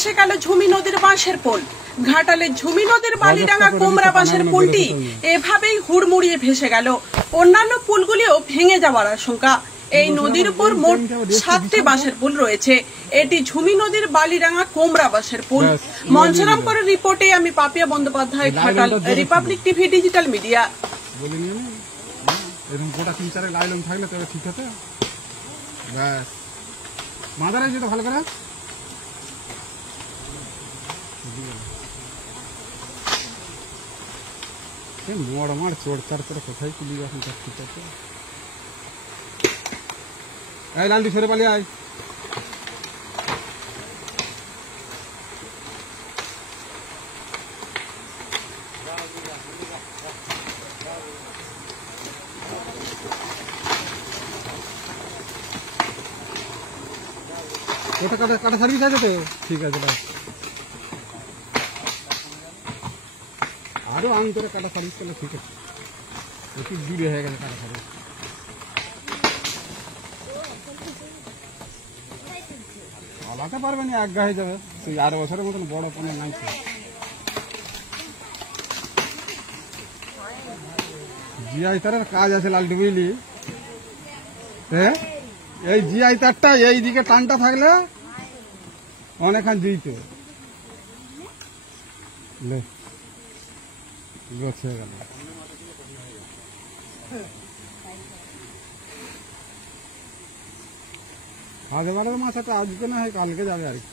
ভেসে গেল ঝুমি নদীর বাঁশের পোল। ঘাটালের ঝুমি নদীর বালিডাঙ্গা কোমরা বাঁশের পোলটি এভাবেই হুড়মুড়িয়ে ভেসে গেল। অন্যান্য পুলগুলিও ভেঙে যাওয়ার আশঙ্কা। এই নদীর উপর মোট 7টি বাঁশের পুল রয়েছে। এটি ঝুমি নদীর বালিডাঙ্গা কোমরা বাঁশের পুল। মঞ্চরাম করে রিপোর্টে আমি Papiya Bandyopadhyay, Ghatal, Republic TV digital media. এরকম গোটা 3-4 লাইলন থাকলে তবে ঠিক হতো। ব্যাস মাদারে যেত ভালো করে। মোড় মার চড়চার করে কোথায় তুলি এখন তার ঠিক আছে। এই লালটি সরে পালিয়ে আয়। ওটা কাটা সার্ভিস আছে তো? ঠিক আছে ভাই, আরো আন্তরে কাটা সার্ভিস করলে ঠিক আছে। একটু দূরে হয়ে গেছে কাটা সার্ভিস। চালাতে পারবে না, এক হয়ে যাবে। সেই 8 বছরের মতন বড় কোনো নাই। জিআই তারের কাজ আছে লালটি, বুঝলি? হ্যাঁ, এই জিআই তারটা এই দিকে টানটা থাকলে অনেকক্ষণ জুইত গেল। আগে বারের মাছটা আজকে না হয় কালকে যাবে আর কি।